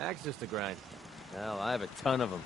Axes to grind. Hell, I have a ton of them.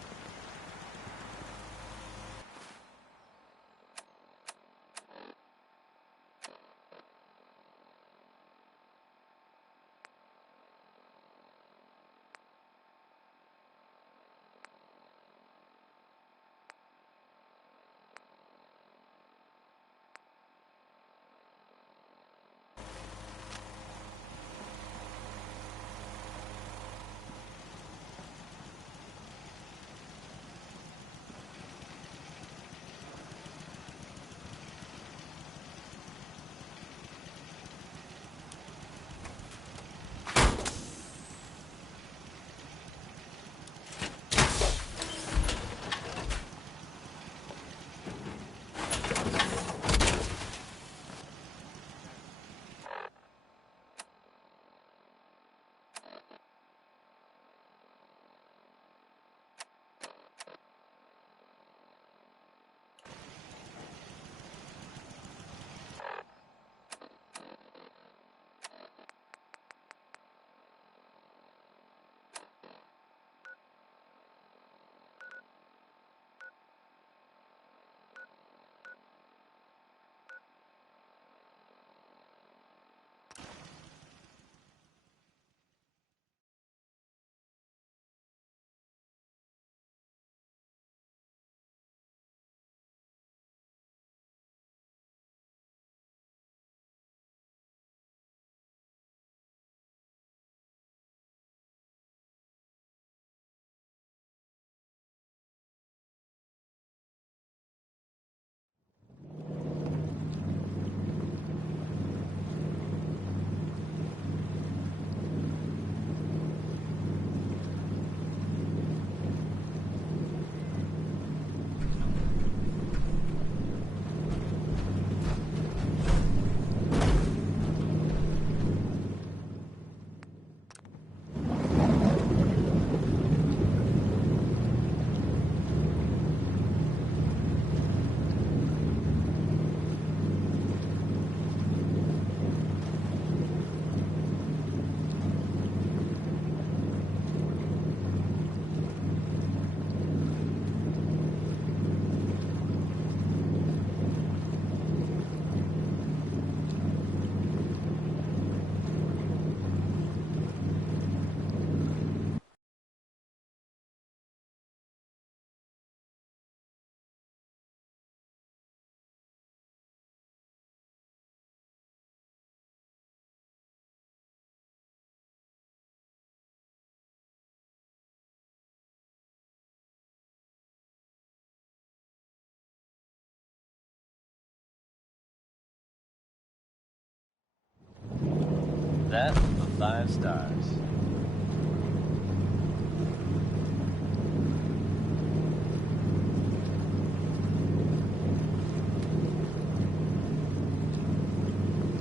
That for 5 stars.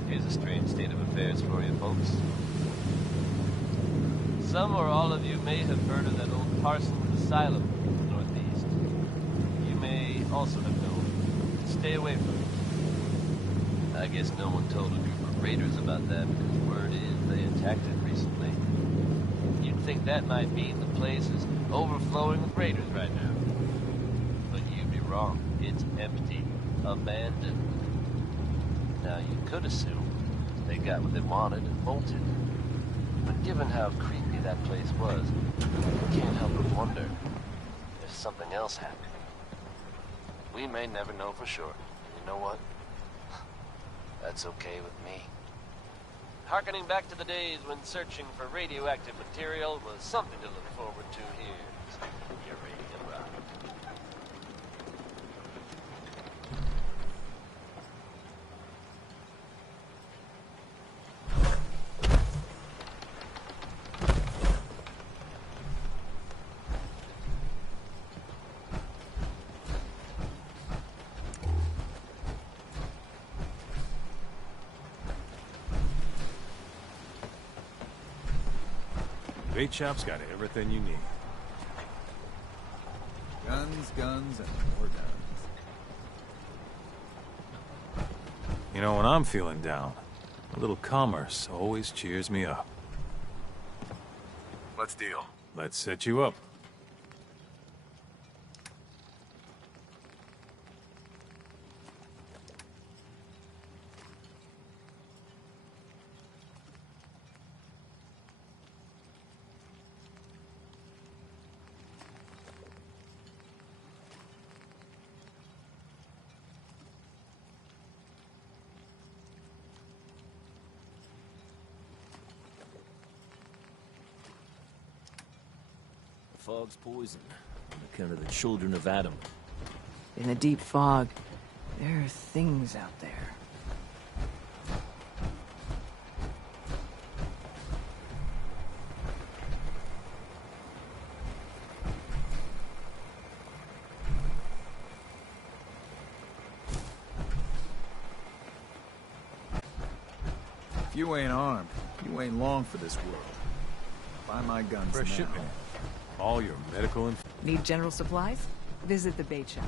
Here's a strange state of affairs for you folks. Some or all of you may have heard of that old Parsons Asylum in the Northeast. You may also have known to stay away from it. I guess no one told a group of raiders about that because word is they attacked it recently. You'd think that might mean the place is overflowing with raiders right now. But you'd be wrong. It's empty. Abandoned. Now, you could assume they got what they wanted and bolted. But given how creepy that place was, you can't help but wonder if something else happened. We may never know for sure. You know what? That's okay with me. Harkening back to the days when searching for radioactive material was something to look forward to, here's your radio rock. Bait shop's got everything you need. Guns, guns, and more guns. You know, when I'm feeling down, a little commerce always cheers me up. Let's deal. Let's set you up. The fog's poison, on account of the children of Adam. In the deep fog, there are things out there. If you ain't armed, you ain't long for this world. Buy my guns Fresh now. shipment. All your medical info. Need general supplies? Visit the bait shop.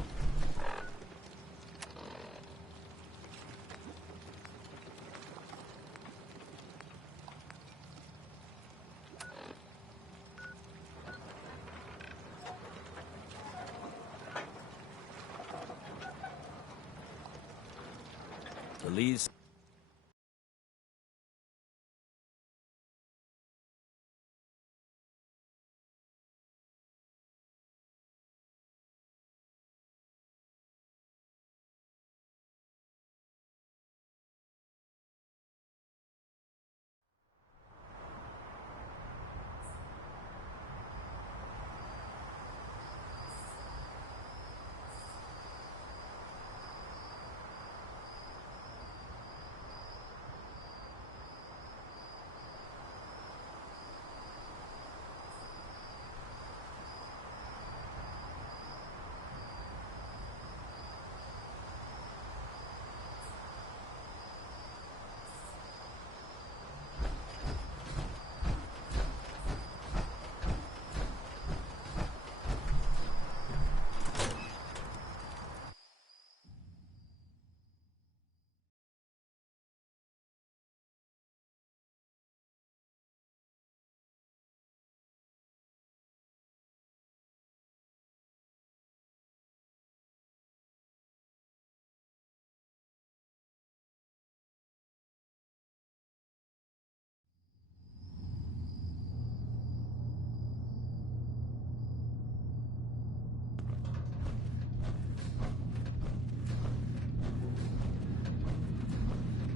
Elise.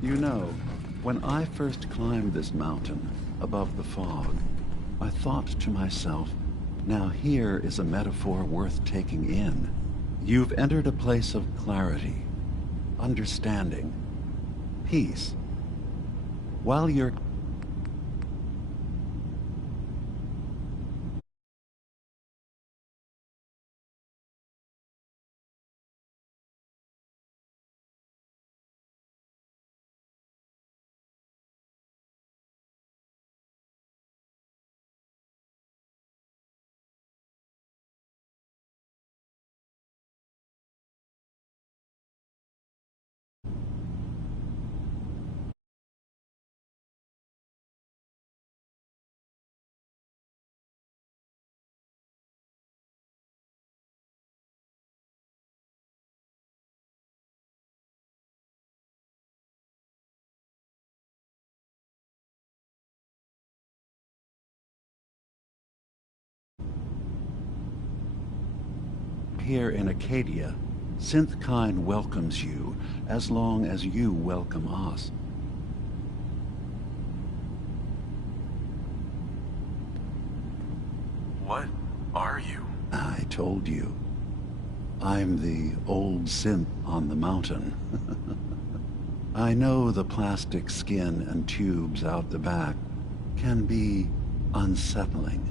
You know, when I first climbed this mountain above the fog, I thought to myself, now here is a metaphor worth taking in. You've entered a place of clarity, understanding, peace. While you're here in Acadia, Synthkind welcomes you as long as you welcome us. What are you? I told you. I'm the old synth on the mountain. I know the plastic skin and tubes out the back can be unsettling,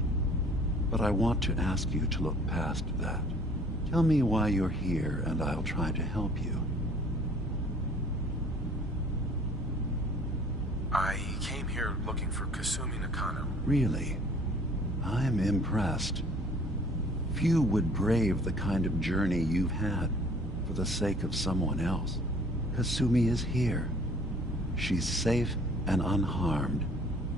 but I want to ask you to look past that. Tell me why you're here, and I'll try to help you. I came here looking for Kasumi Nakano. Really? I'm impressed. Few would brave the kind of journey you've had for the sake of someone else. Kasumi is here. She's safe and unharmed,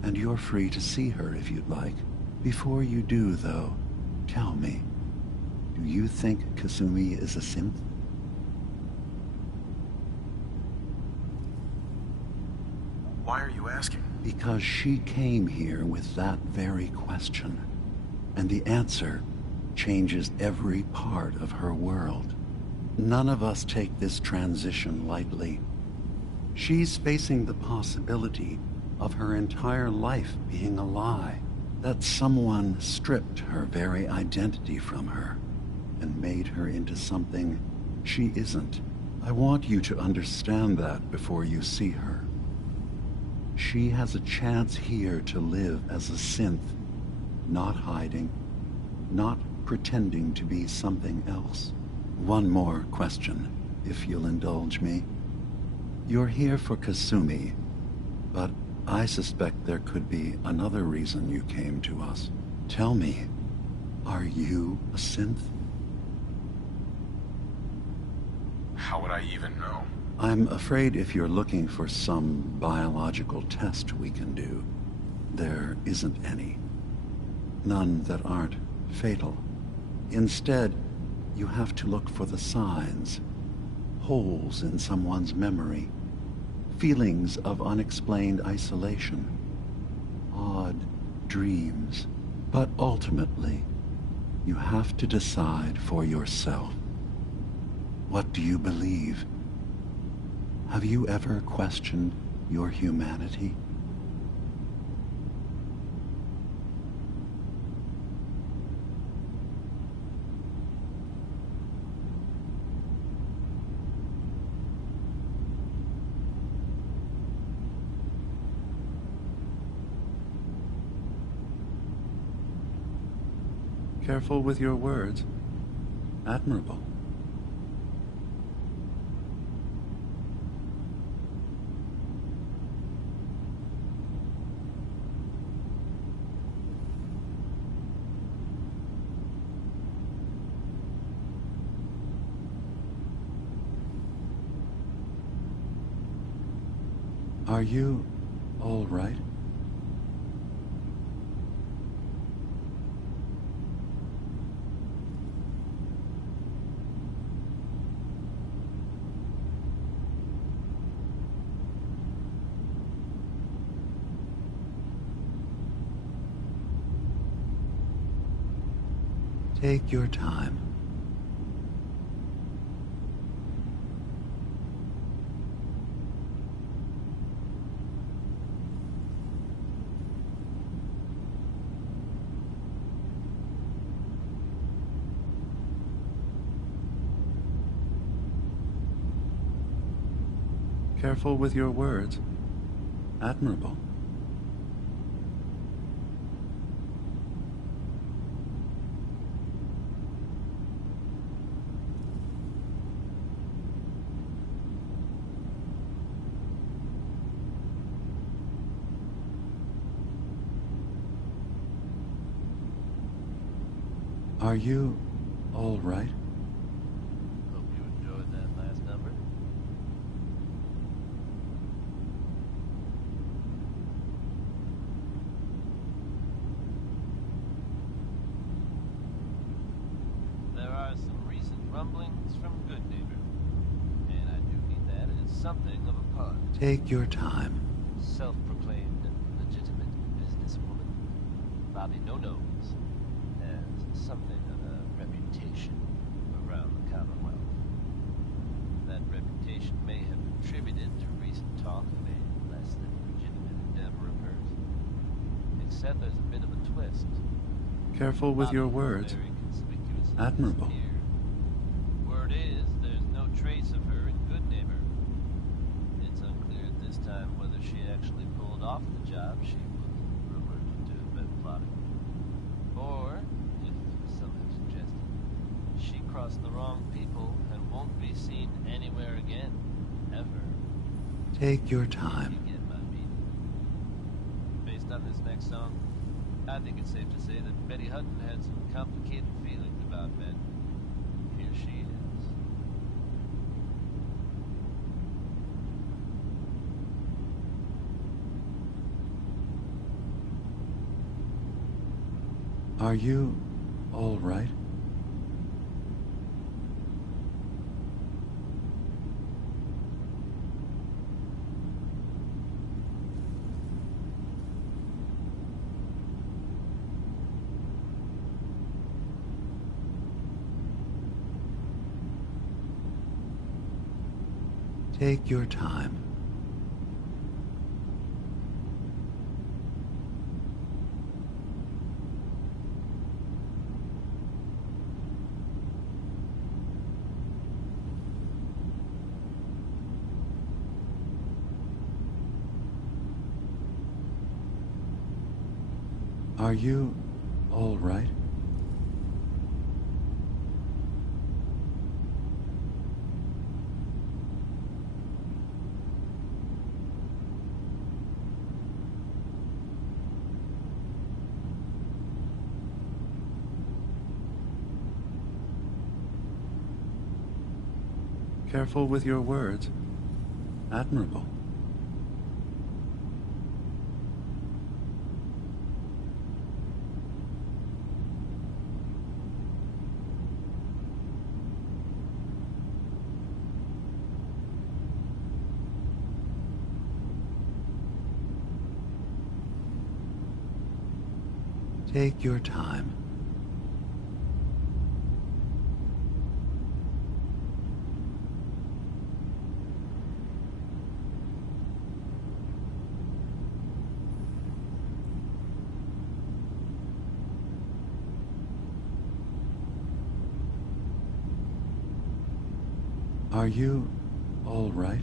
and you're free to see her if you'd like. Before you do, though, tell me, do you think Kasumi is a synth? Why are you asking? Because she came here with that very question, and the answer changes every part of her world. None of us take this transition lightly. She's facing the possibility of her entire life being a lie, that someone stripped her very identity from her and made her into something she isn't. I want you to understand that before you see her. She has a chance here to live as a synth, not hiding, not pretending to be something else. One more question, if you'll indulge me. You're here for Kasumi, but I suspect there could be another reason you came to us. Tell me, are you a synth? How would I even know? I'm afraid if you're looking for some biological test we can do, there isn't any. None that aren't fatal. Instead, you have to look for the signs, holes in someone's memory, feelings of unexplained isolation, odd dreams. But ultimately, you have to decide for yourself. What do you believe? Have you ever questioned your humanity? Careful with your words. Admirable. Are you all right? Take your time. Careful with your words. Admirable. Are you all right? Hope you enjoyed that last number. There are some recent rumblings from Good Neighbor, and I do mean that as something of a pun. Take your time. Self-proclaimed legitimate businesswoman, Bobby No-Nos, has something of a reputation around the Commonwealth. That reputation may have contributed to recent talk of a less than legitimate endeavor of hers. Except there's a bit of a twist. Careful with your Bobby words. very conspicuously Admirable. disappeared. Word is, there's no trace of her in Good Neighbor. It's unclear at this time whether she actually pulled off the job she was rumored to have been plotting. Or, if some have suggested, she crossed the wrong people and won't be seen anywhere again, ever. Take your time. You get my meaning. Based on this next song, I think it's safe to say that Betty Hutton had some complicated feelings about men. Here she is. Are you all right? Take your time. Are you all right? Careful with your words. Admirable. Take your time. Are you all right?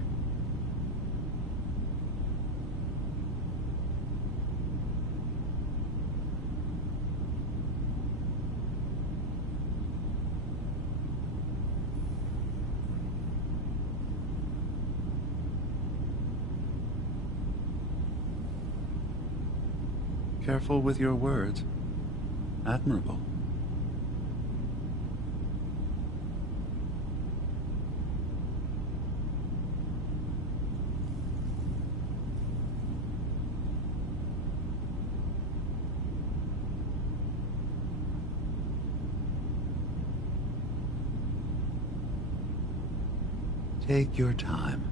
Careful with your words. Admirable. Take your time.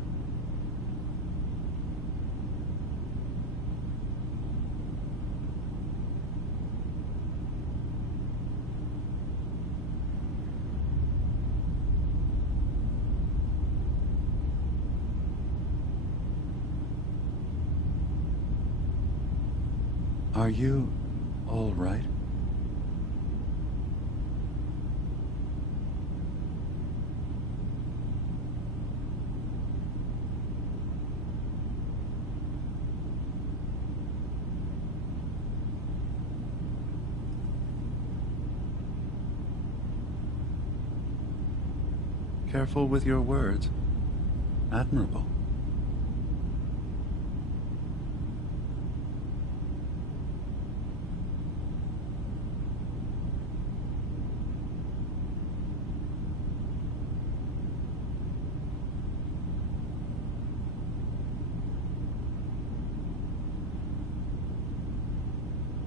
Are you all right? Careful with your words. Admirable.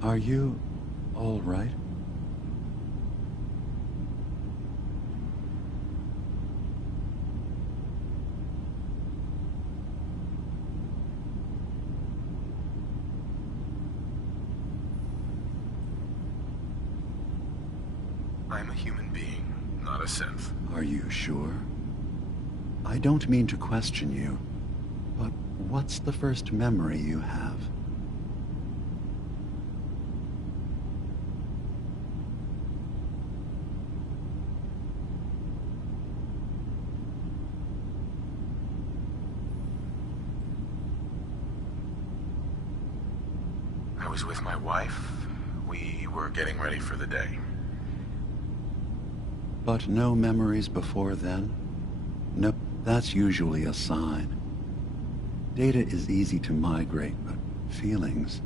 Are you all right? I'm a human being, not a synth. Are you sure? I don't mean to question you, but what's the first memory you have? I was with my wife. We were getting ready for the day. But no memories before then? No, that's usually a sign. Data is easy to migrate, but feelings...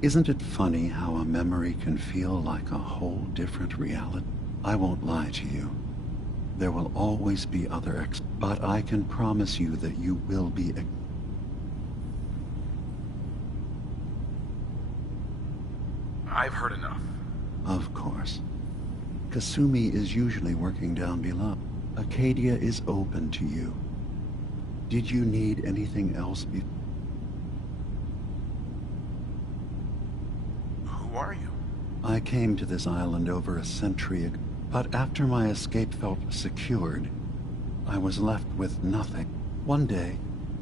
Isn't it funny how a memory can feel like a whole different reality? I won't lie to you. There will always be other but I can promise you that you will be... I've heard enough. Of course. Kasumi is usually working down below. Acadia is open to you. Did you need anything else Who are you? I came to this island over a century ago, but after my escape felt secured, I was left with nothing. One day,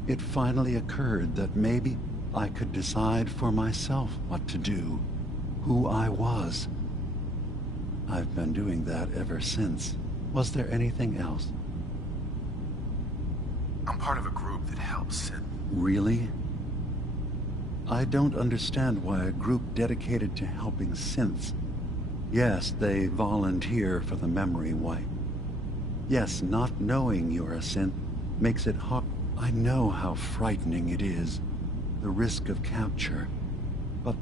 it finally occurred that maybe I could decide for myself what to do, who I was. I've been doing that ever since. Was there anything else? I'm part of a group that helps Sid. Really? I don't understand why a group dedicated to helping synths. Yes, they volunteer for the memory wipe. Yes, not knowing you're a synth makes it hard. I know how frightening it is, the risk of capture, but...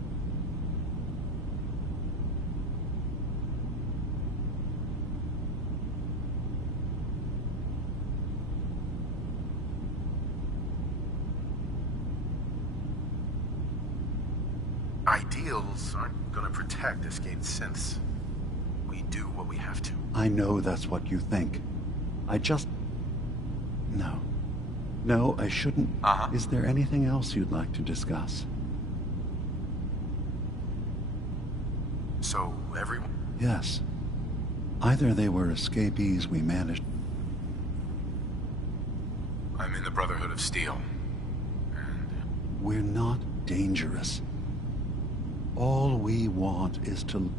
Ideals aren't gonna protect escaped synths. We do what we have to. I know that's what you think. I just... No. No, I shouldn't. Is there anything else you'd like to discuss? So, everyone... Yes. Either they were escapees we managed... I'm in the Brotherhood of Steel. And... We're not dangerous. All we want is to...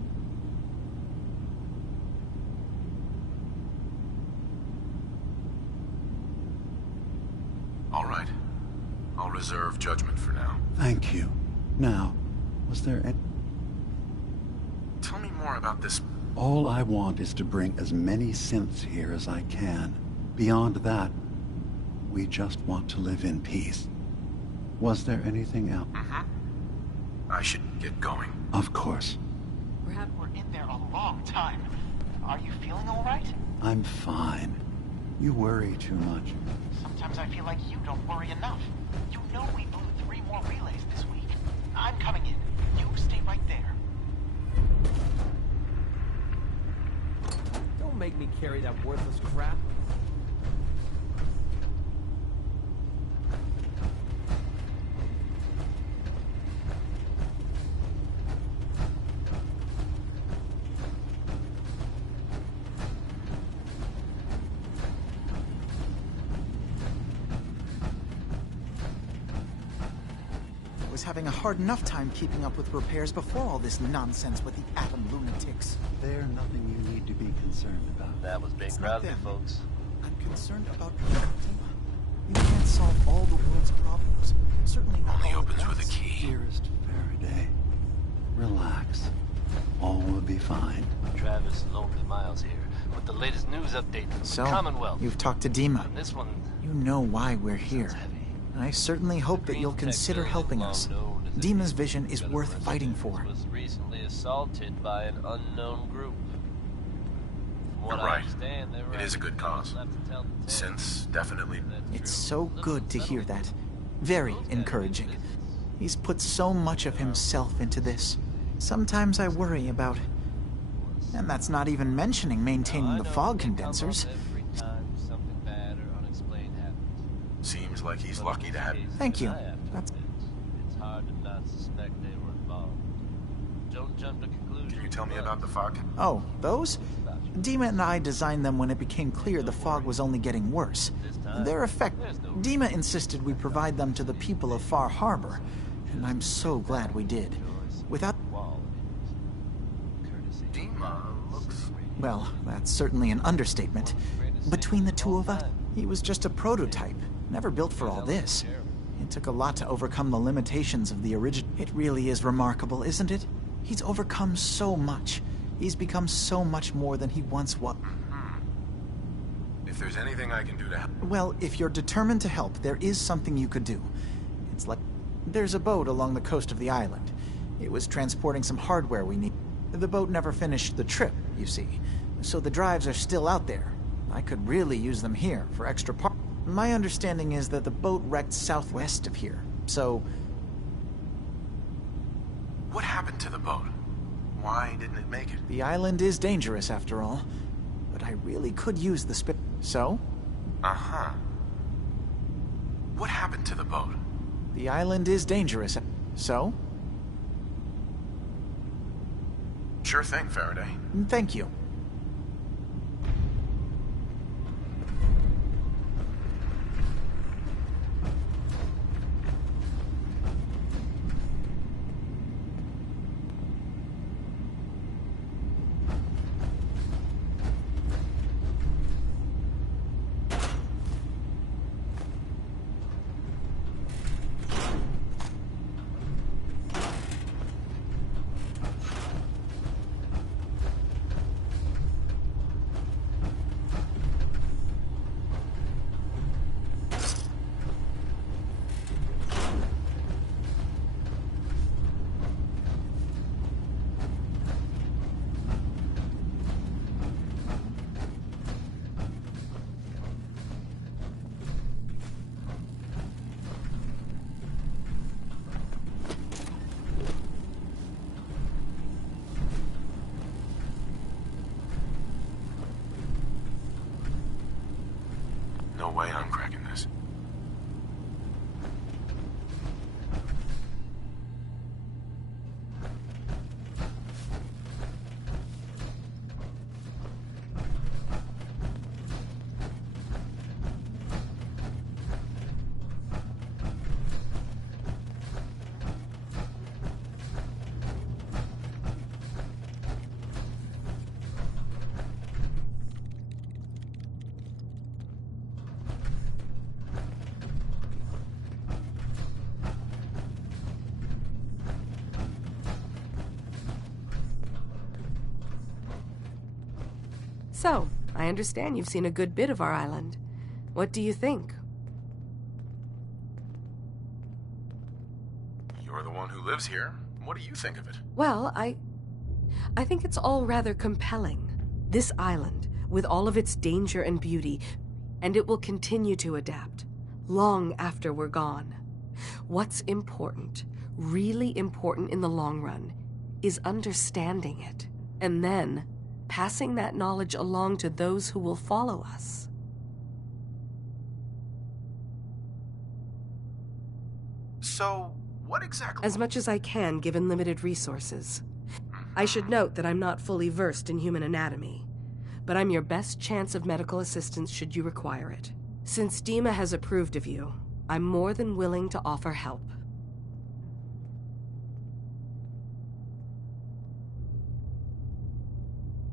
All right. I'll reserve judgment for now. Thank you. Now, was there any... Tell me more about this... All I want is to bring as many synths here as I can. Beyond that, we just want to live in peace. Was there anything else? I should get going. Of course. Brad, we're in there a long time. Are you feeling all right? I'm fine. You worry too much. Sometimes I feel like you don't worry enough. You know we blew 3 more relays this week. I'm coming in. You stay right there. Don't make me carry that worthless crap. Having a hard enough time keeping up with repairs before all this nonsense with the atom lunatics. There's nothing you need to be concerned about. That was being It's not grounded, them. folks. I'm concerned about Dima. You can't solve all the world's problems. Certainly not Only all opens at with a once. key. Dearest Faraday, relax. All will be fine. Travis Lonely Miles here with the latest news update from So, the Commonwealth. you've talked to Dima. And this one You know why we're here. sounds heavy. I certainly hope that you'll consider helping us. Dima's vision is worth fighting for. Was recently assaulted by an unknown group. From what You're I right. understand, they were It is a good cause. left to tell the tale. Synths, definitely. It's so good to hear that. Very encouraging. He's put so much of himself into this. Sometimes I worry about... And that's not even mentioning maintaining the fog condensers. Every time something bad or unexplained happens. Seems like he's lucky to have... Thank you. That's... It's hard to not suspect they were involved. Don't jump to conclusions. Can you tell me about the fog? Oh, those? Dima and I designed them when it became clear the fog was only getting worse. Their effect... Dima insisted we provide them to the people of Far Harbor, and I'm so glad we did. Without... Dima looks... Well, that's certainly an understatement. Between the two of us, he was just a prototype, never built for all this. It took a lot to overcome the limitations of the original. It really is remarkable, isn't it? He's overcome so much. He's become so much more than he once was. If there's anything I can do to help... Well, if you're determined to help, there is something you could do. It's like... There's a boat along the coast of the island. It was transporting some hardware we need. The boat never finished the trip, you see. So the drives are still out there. I could really use them here for extra parts. My understanding is that the boat wrecked southwest of here, so... What happened to the boat? Why didn't it make it? The island is dangerous, after all. But I really could use the spit. So? Uh-huh. What happened to the boat? The island is dangerous. So? Sure thing, Faraday. Thank you. No way I'm cracking this. So, I understand you've seen a good bit of our island. What do you think? You're the one who lives here. What do you think of it? Well, I think it's all rather compelling. This island, with all of its danger and beauty, and it will continue to adapt, long after we're gone. What's important, really important in the long run, is understanding it, and then passing that knowledge along to those who will follow us. So, what exactly? As much as I can, given limited resources. I should note that I'm not fully versed in human anatomy, but I'm your best chance of medical assistance should you require it. Since Dima has approved of you, I'm more than willing to offer help.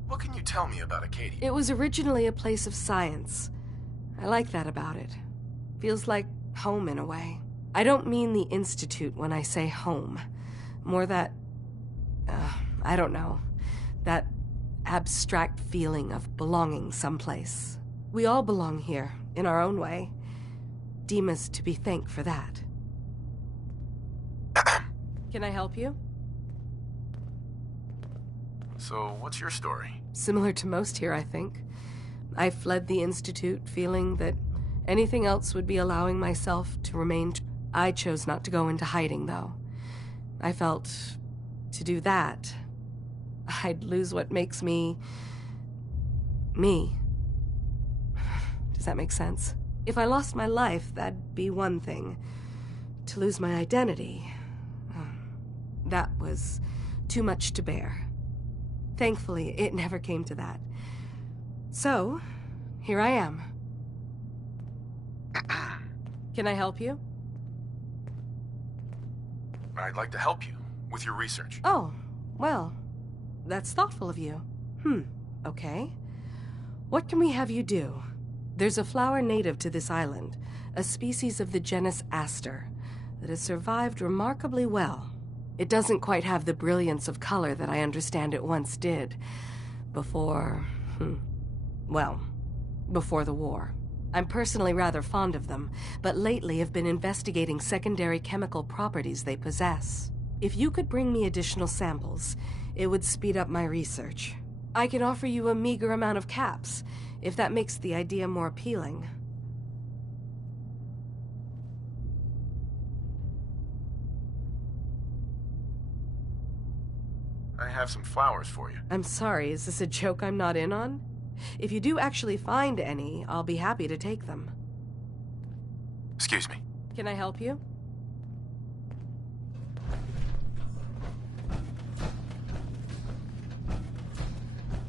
What can you tell me about Acadia? It was originally a place of science. I like that about it. Feels like home in a way. I don't mean the Institute when I say home. More that, I don't know, that abstract feeling of belonging someplace. We all belong here, in our own way. Dima's to be thanked for that. Can I help you? So, what's your story? Similar to most here, I think. I fled the Institute feeling that anything else would be allowing myself to remain. I chose not to go into hiding, though. I felt to do that, I'd lose what makes me. me. Does that make sense? If I lost my life, that'd be one thing. To lose my identity, that was too much to bear. Thankfully, it never came to that. So, here I am. Can I help you? I'd like to help you with your research. Oh, well, that's thoughtful of you. Okay. What can we have you do? There's a flower native to this island, a species of the genus Aster, that has survived remarkably well. It doesn't quite have the brilliance of color that I understand it once did. Before the war. I'm personally rather fond of them, but lately have been investigating secondary chemical properties they possess. If you could bring me additional samples, it would speed up my research. I can offer you a meager amount of caps, if that makes the idea more appealing. I have some flowers for you. I'm sorry, is this a joke I'm not in on? If you do actually find any, I'll be happy to take them. Excuse me. Can I help you?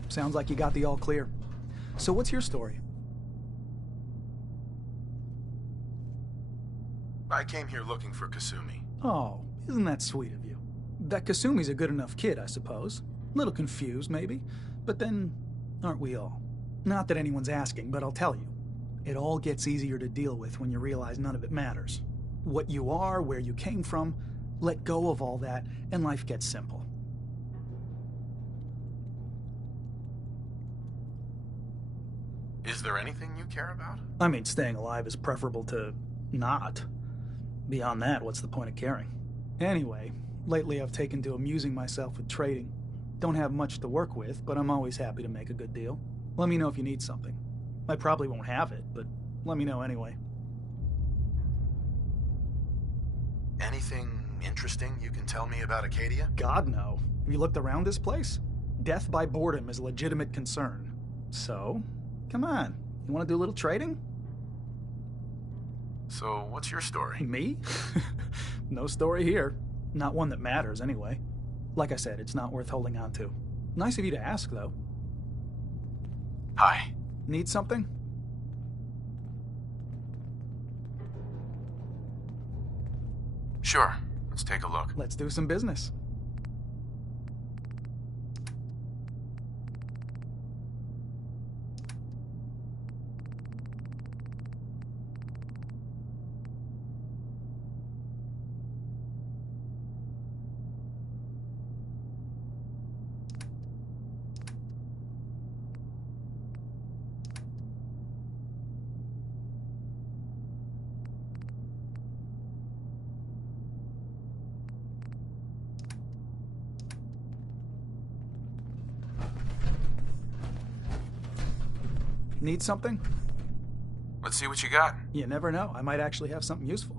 Sounds like you got the all clear. So what's your story? I came here looking for Kasumi. Oh, isn't that sweet of you? That Kasumi's a good enough kid, I suppose. Little confused, maybe. But then, aren't we all? Not that anyone's asking, but I'll tell you. It all gets easier to deal with when you realize none of it matters. What you are, where you came from, let go of all that, and life gets simple. Is there anything you care about? I mean, staying alive is preferable to not. Beyond that, what's the point of caring? Anyway, lately I've taken to amusing myself with trading. Don't have much to work with, but I'm always happy to make a good deal. Let me know if you need something. I probably won't have it, but let me know anyway. Anything interesting you can tell me about Acadia? God, no. Have you looked around this place? Death by boredom is a legitimate concern. So, come on. You want to do a little trading? So, what's your story? Me? No story here. Not one that matters, anyway. Like I said, it's not worth holding on to. Nice of you to ask, though. Hi. Need something? Sure. Let's take a look. Let's do some business. Need something? Let's see what you got. You never know. I might actually have something useful.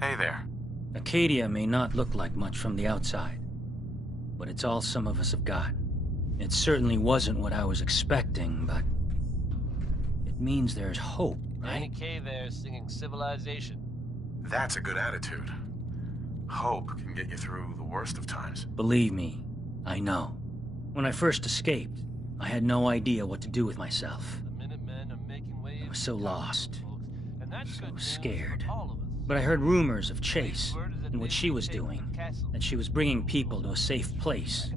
Hey there. Acadia may not look like much from the outside, but it's all some of us have got. It certainly wasn't what I was expecting, but it means there's hope, right? Danny Kaye there singing Civilization. That's a good attitude. Hope can get you through the worst of times. Believe me, I know. When I first escaped, I had no idea what to do with myself. The Minutemen are making waves. I was so lost, and that's so good scared. for all of us. But I heard rumors of Chase and what she was doing, that she was bringing people to a safe place.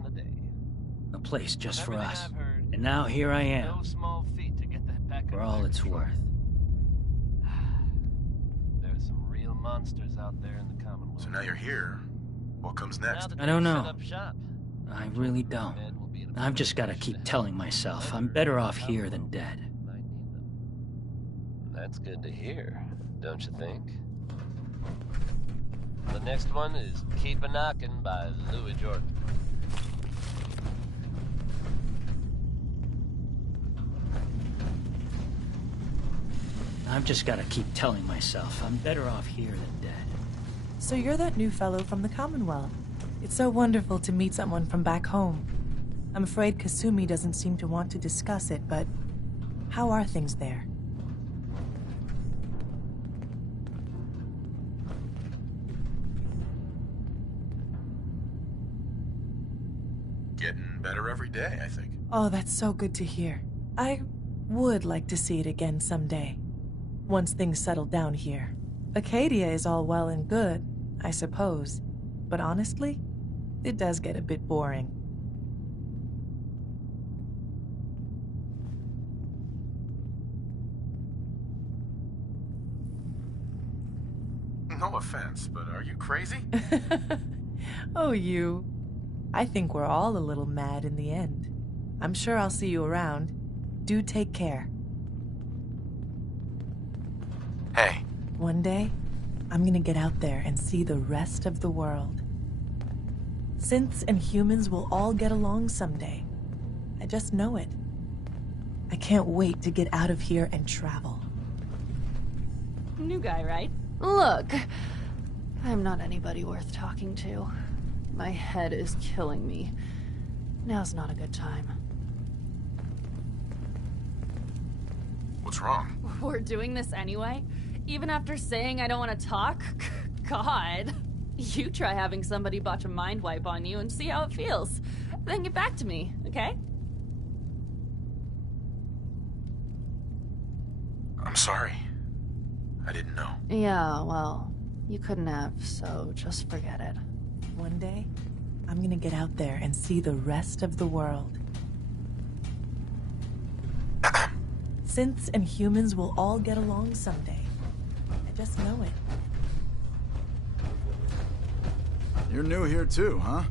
A place just for us. And now here I am, No small feat to get that back for under all it's control. worth. There's some real monsters out there in the Commonwealth. So now you're here. What comes next? I don't know. Set up shop. I really don't. I've just got to keep telling myself I'm better off here than dead. Might need them. That's good to hear, don't you think? The next one is Keep a Knockin' by Louis Jordan. I've just got to keep telling myself I'm better off here than dead. So you're that new fellow from the Commonwealth. It's so wonderful to meet someone from back home. I'm afraid Kasumi doesn't seem to want to discuss it, but how are things there? day, I think. Oh, that's so good to hear. I would like to see it again someday. Once things settle down here. Acadia is all well and good, I suppose. But honestly, it does get a bit boring. No offense, but are you crazy? Oh, you. I think we're all a little mad in the end. I'm sure I'll see you around. Do take care. Hey. One day, I'm gonna get out there and see the rest of the world. Synths and humans will all get along someday. I just know it. I can't wait to get out of here and travel. New guy, right? Look, I'm not anybody worth talking to. My head is killing me. Now's not a good time. What's wrong? We're doing this anyway? Even after saying I don't want to talk? God. You try having somebody botch a mind wipe on you and see how it feels. Then get back to me, okay? I'm sorry. I didn't know. Yeah, well, you couldn't have, so just forget it. One day, I'm gonna get out there and see the rest of the world. Synths and humans will all get along someday. I just know it. You're new here too, huh?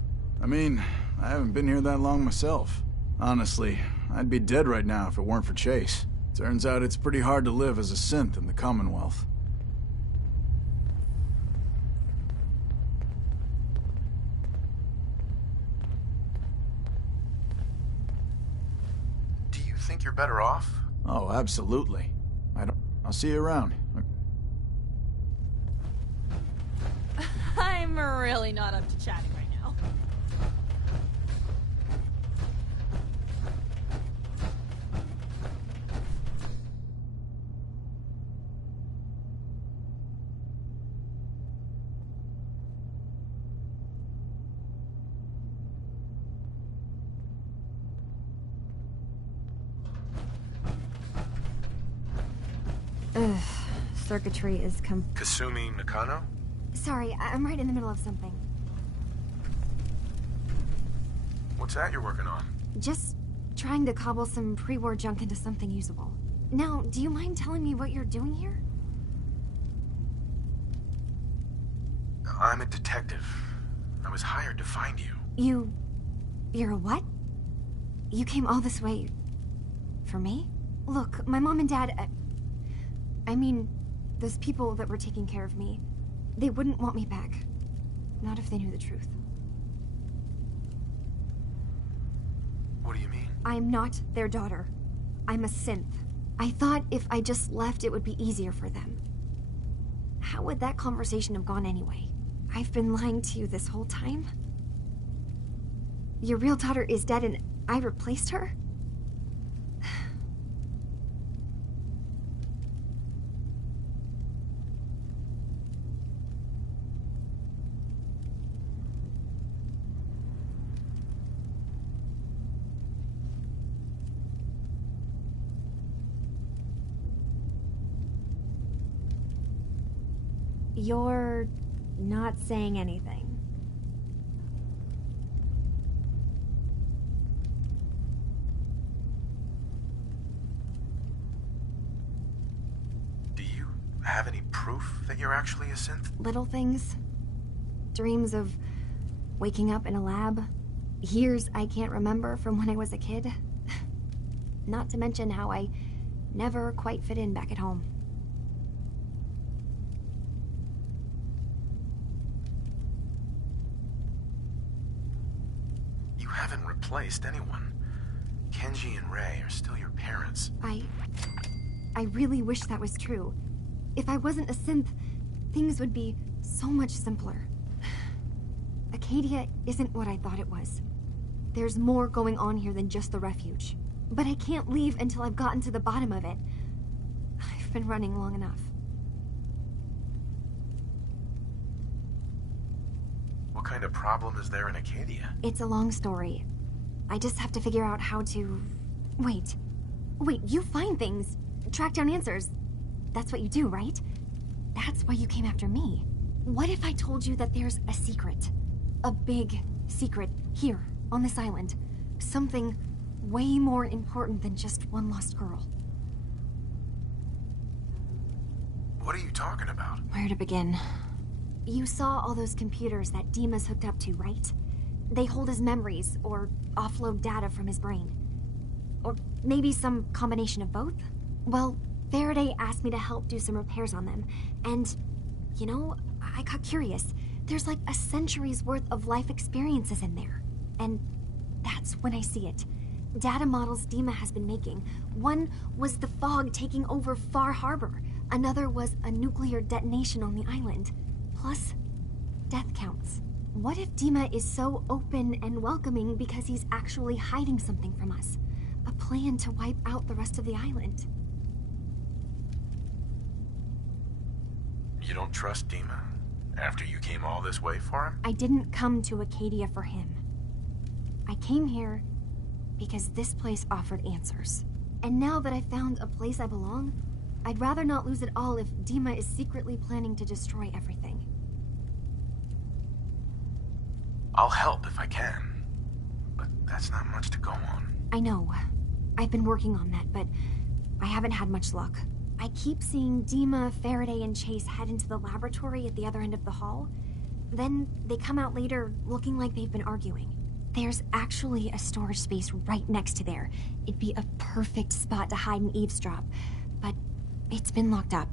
I mean, I haven't been here that long myself. Honestly, I'd be dead right now if it weren't for Chase. Turns out it's pretty hard to live as a synth in the Commonwealth. Do you think you're better off? Oh, absolutely. I'll see you around. I'm really not up to chatting right now. Circuitry is Kasumi Nakano? Sorry, I'm right in the middle of something. What's that you're working on? Just trying to cobble some pre-war junk into something usable. Now, do you mind telling me what you're doing here? I'm a detective. I was hired to find you. You're a what? You came all this way... for me? Look, my mom and dad... I mean, those people that were taking care of me, they wouldn't want me back. Not if they knew the truth. What do you mean? I'm not their daughter. I'm a synth. I thought if I just left, it would be easier for them. How would that conversation have gone anyway? I've been lying to you this whole time? Your real daughter is dead and I replaced her? You're not saying anything. Do you have any proof that you're actually a synth? Little things. Dreams of waking up in a lab. Years I can't remember from when I was a kid. Not to mention how I never quite fit in back at home. Haven't replaced anyone. Kenji and Ray are still your parents. I really wish that was true. If I wasn't a synth, things would be so much simpler. Acadia isn't what I thought it was. There's more going on here than just the refuge. But I can't leave until I've gotten to the bottom of it. I've been running long enough. What kind of problem is there in Acadia? It's a long story. I just have to figure out how to... Wait, you find things, track down answers. That's what you do, right? That's why you came after me. What if I told you that there's a secret? A big secret here, on this island. Something way more important than just one lost girl. What are you talking about? Where to begin? You saw all those computers that Dima's hooked up to, right? They hold his memories, or offload data from his brain. Or maybe some combination of both? Well, Faraday asked me to help do some repairs on them, and, you know, I got curious. There's like a century's worth of life experiences in there. And that's when I see it. Data models Dima has been making. One was the fog taking over Far Harbor. Another was a nuclear detonation on the island. Plus, death counts. What if Dima is so open and welcoming because he's actually hiding something from us? A plan to wipe out the rest of the island. You don't trust Dima? After you came all this way for him? I didn't come to Acadia for him. I came here because this place offered answers. And now that I found a place I belong, I'd rather not lose it all if Dima is secretly planning to destroy everything. I'll help if I can, but that's not much to go on. I know. I've been working on that, but I haven't had much luck. I keep seeing Dima, Faraday, and Chase head into the laboratory at the other end of the hall. Then they come out later looking like they've been arguing. There's actually a storage space right next to there. It'd be a perfect spot to hide and eavesdrop, but it's been locked up.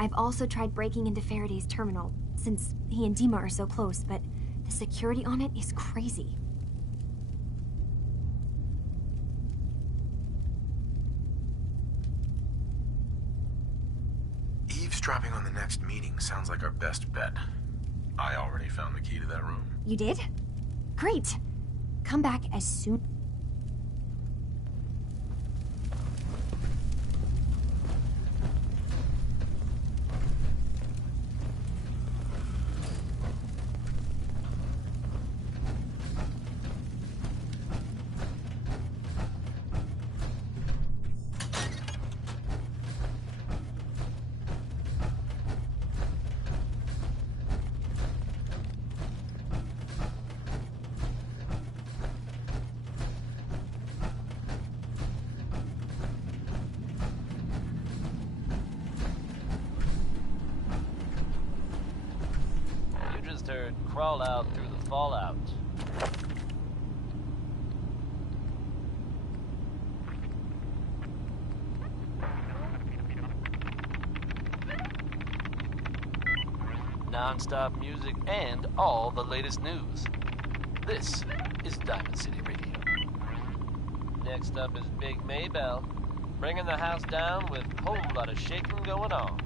I've also tried breaking into Faraday's terminal, since he and Dima are so close, but the security on it is crazy. Eavesdropping on the next meeting sounds like our best bet. I already found the key to that room. You did? Great. Come back as soon... Crawl out through the fallout. Non-stop music and all the latest news. This is Diamond City Radio. Next up is Big Maybell, bringing the house down with a whole lot of shaking going on.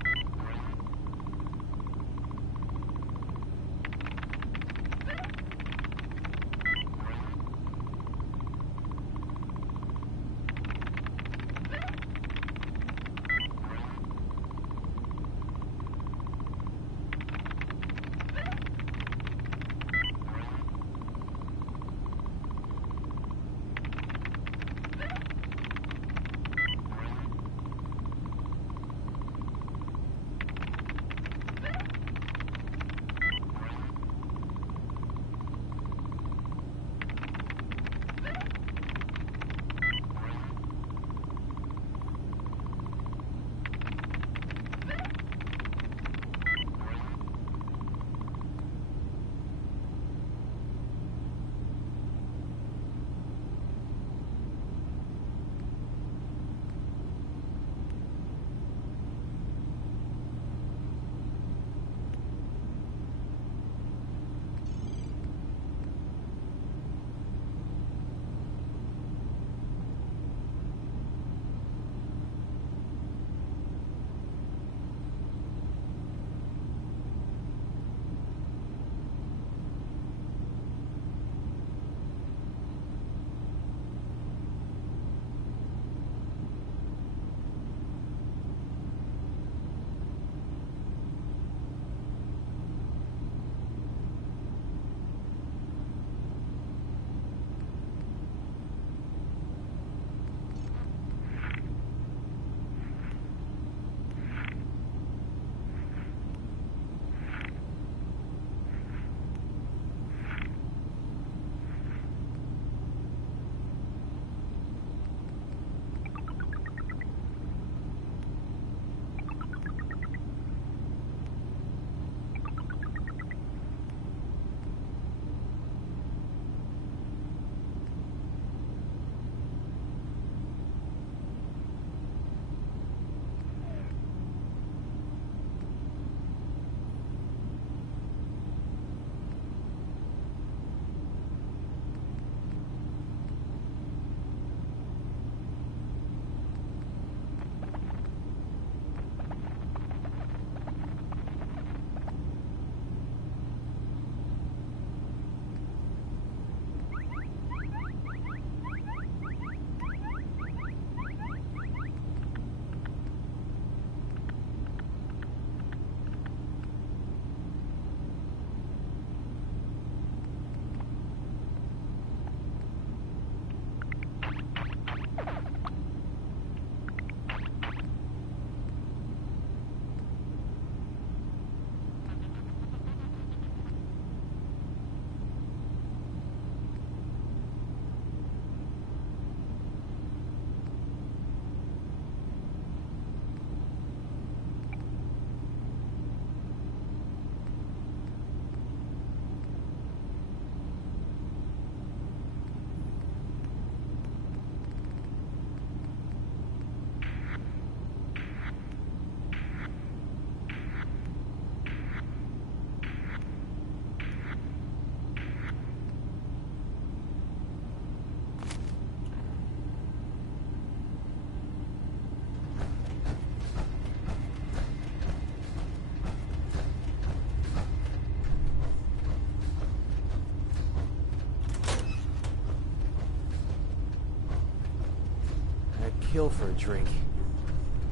kill for a drink.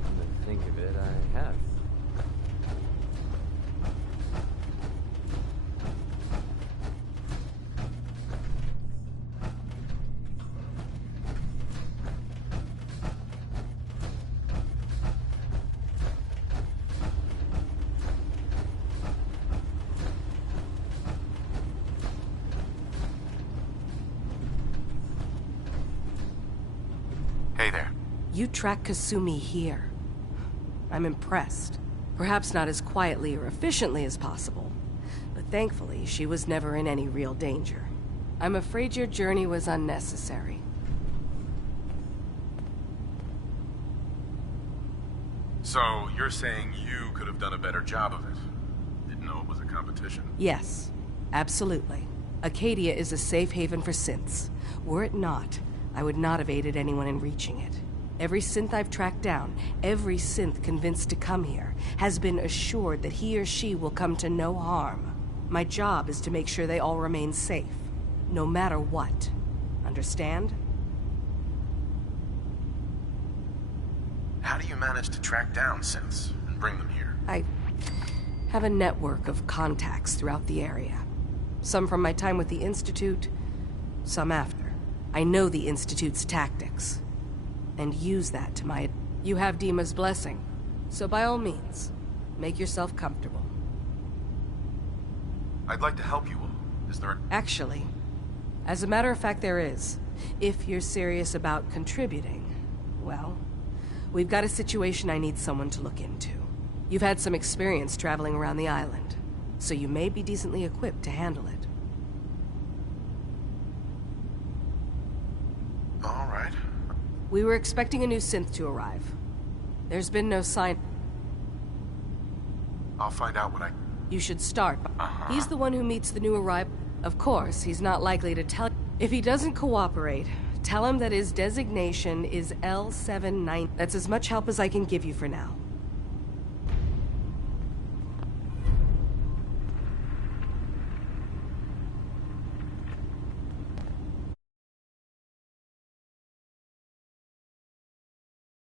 Come to think of it, I have. Hey there. You track Kasumi here. I'm impressed. Perhaps not as quietly or efficiently as possible, but thankfully she was never in any real danger. I'm afraid your journey was unnecessary. So, you're saying you could have done a better job of it? Didn't know it was a competition? Yes, absolutely. Acadia is a safe haven for synths. Were it not, I would not have aided anyone in reaching it. Every synth I've tracked down, every synth convinced to come here, has been assured that he or she will come to no harm. My job is to make sure they all remain safe, no matter what. Understand? How do you manage to track down synths and bring them here? I have a network of contacts throughout the area. Some from my time with the Institute, some after. I know the Institute's tactics, and use that to my... You have Dima's blessing, so by all means, make yourself comfortable. I'd like to help you all. Is there a... Actually, as a matter of fact, there is. If you're serious about contributing, well, we've got a situation I need someone to look into. You've had some experience traveling around the island, so you may be decently equipped to handle it. All right. We were expecting a new synth to arrive. There's been no sign... I'll find out what I... You should start. He's the one who meets the new arrival. Of course, he's not likely to tell... If he doesn't cooperate, tell him that his designation is L79. That's as much help as I can give you for now.